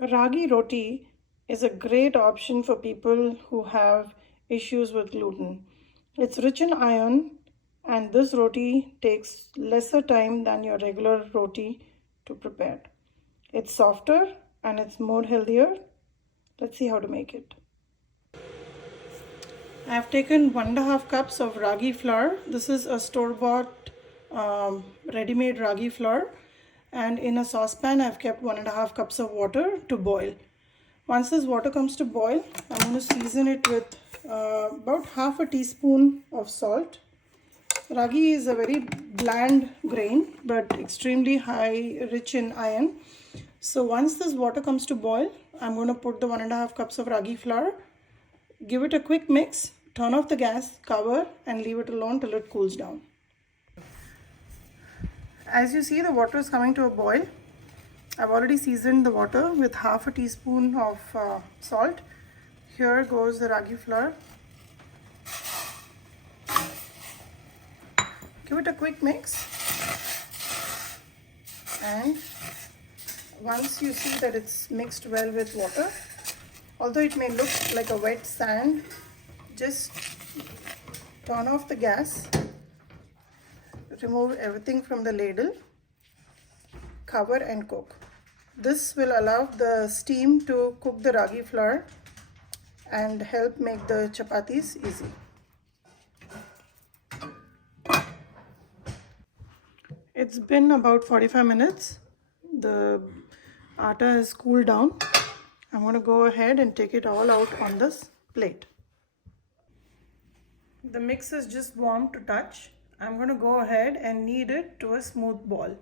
Ragi roti is a great option for people who have issues with gluten. It's rich in iron, and this roti takes lesser time than your regular roti to prepare. It's softer and it's more healthier. Let's see how to make it. I have taken 1.5 cups of ragi flour. This is a store-bought ready-made ragi flour, and in a saucepan I've kept 1.5 cups of water to boil. Once this water comes to boil, I'm going to season it with about half a teaspoon of salt. Ragi is a very bland grain but extremely rich in iron. So once this water comes to boil, I'm going to put the 1.5 cups of ragi flour, give it a quick mix, turn off the gas, cover and leave it alone till it cools down. As you see, the water is coming to a boil. I've already seasoned the water with half a teaspoon of salt. Here goes the ragi flour. Give it a quick mix, and once you see that it's mixed well with water, although it may look like a wet sand, just turn off the gas, remove everything from the ladle, cover and cook. This will allow the steam to cook the ragi flour and help make the chapatis easy. It's been about 45 minutes. The atta has cooled down. I'm going to go ahead and take it all out on this plate. The mix is just warm to touch. I'm going to go ahead and knead it to a smooth ball,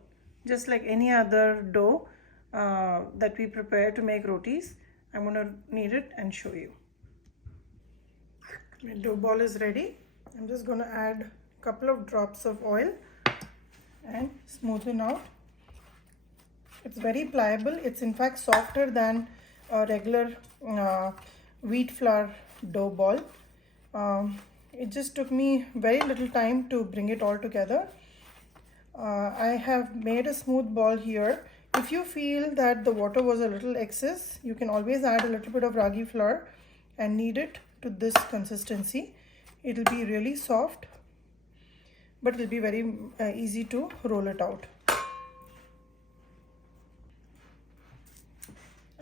just like any other dough that we prepare to make rotis. I'm going to knead it and show you. My dough ball is ready. I'm just going to add a couple of drops of oil and smoothen out. It's very pliable. It's in fact softer than a regular wheat flour dough ball. It just took me very little time to bring it all together. I have made a smooth ball here. If you feel that the water was a little excess, you can always add a little bit of ragi flour and knead it to this consistency. It'll be really soft, but it'll be very easy to roll it out.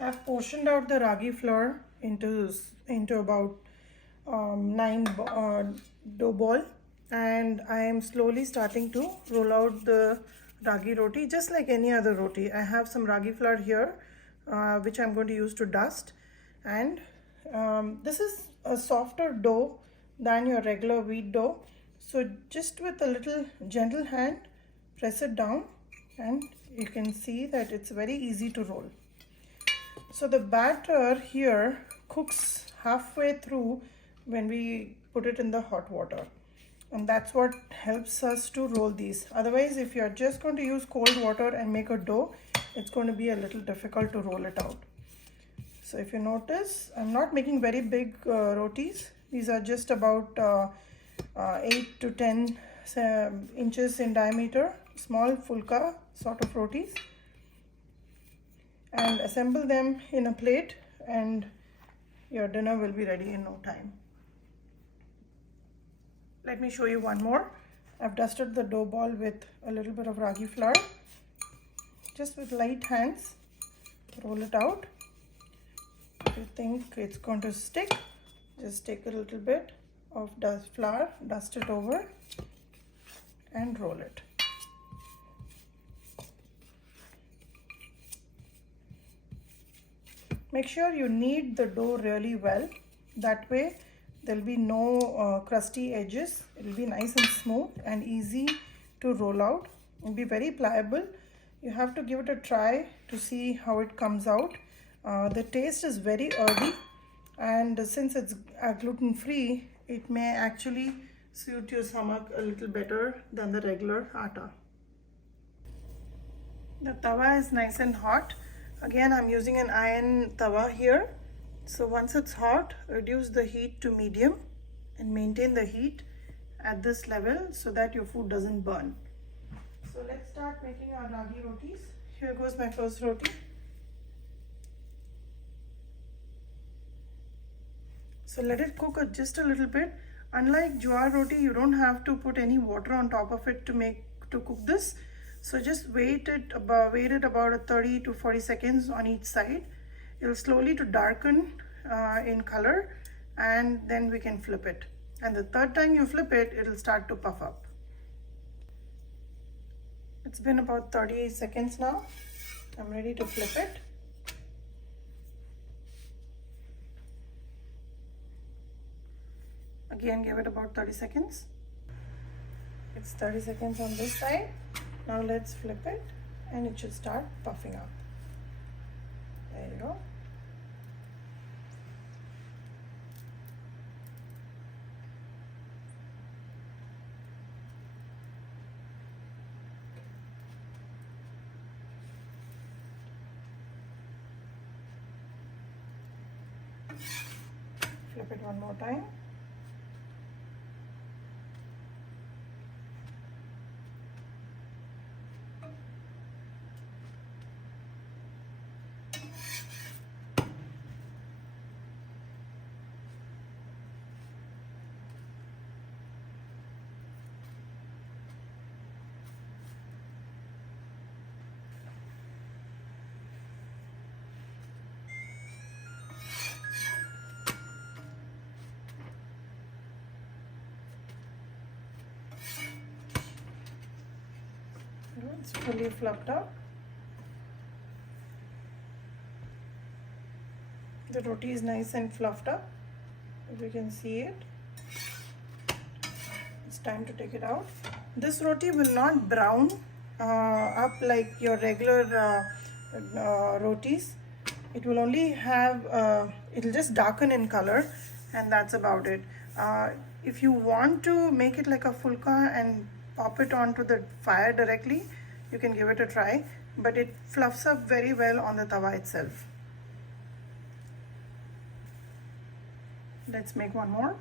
I've portioned out the ragi flour into about 9 dough ball, and I am slowly starting to roll out the ragi roti just like any other roti. I have some ragi flour here which I'm going to use to dust, and this is a softer dough than your regular wheat dough. So just with a little gentle hand, press it down and you can see that it's very easy to roll. So the batter here cooks halfway through when we put it in the hot water, and that's what helps us to roll these. Otherwise, if you're just going to use cold water and make a dough, it's going to be a little difficult to roll it out. So if you notice, I'm not making very big rotis. These are just about 8 to 10 inches in diameter, small fulka sort of rotis, and assemble them in a plate and your dinner will be ready in no time. Let me show you one more. I've dusted the dough ball with a little bit of ragi flour. Just with light hands, roll it out. If you think it's going to stick, just take a little bit of flour, dust it over and roll it. Make sure you knead the dough really well. That way there'll be no crusty edges. It'll be nice and smooth and easy to roll out. It'll be very pliable. You have to give it a try to see how it comes out. The taste is very earthy, and since it's gluten-free, it may actually suit your stomach a little better than the regular atta. The tawa is nice and hot. Again, I'm using an iron tawa here. So once it's hot, reduce the heat to medium and maintain the heat at this level so that your food doesn't burn. So let's start making our ragi rotis. Here goes my first roti. So let it cook just a little bit. Unlike jowar roti, you don't have to put any water on top of it to cook this. So just wait it about 30 to 40 seconds on each side. It'll slowly to darken in color, and then we can flip it. And the third time you flip it, it'll start to puff up. It's been about 30 seconds now. I'm ready to flip it. Again, give it about 30 seconds. It's 30 seconds on this side. Now let's flip it and it should start puffing up. There you go. Flip it one more time. It's fully fluffed up. The roti is nice and fluffed up, if you can see it. It's time to take it out. This roti will not brown up like your regular rotis. It will only have, it'll just darken in color, and that's about it. If you want to make it like a fulka and pop it onto the fire directly, you can give it a try, but it fluffs up very well on the tawa itself. Let's make one more.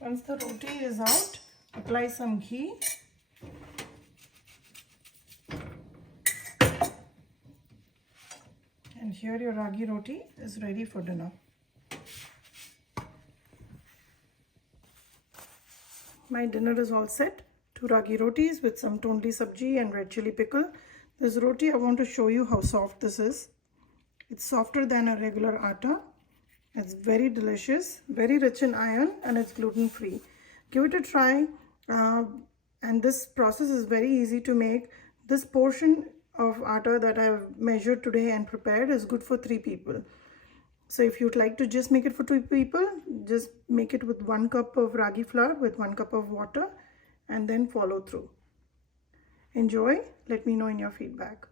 Once the roti is out, apply some ghee. And here your ragi roti is ready for dinner. My dinner is all set. 2 ragi rotis with some tondli sabji and red chili pickle. This roti, I want to show you how soft this is. It's softer than a regular atta. It's very delicious, very rich in iron, and it's gluten free. Give it a try. And this process is very easy to make. This portion of atta that I've measured today and prepared is good for 3 people. So if you'd like to just make it for 2 people, just make it with 1 cup of ragi flour with 1 cup of water, and then follow through. Enjoy. Let me know in your feedback.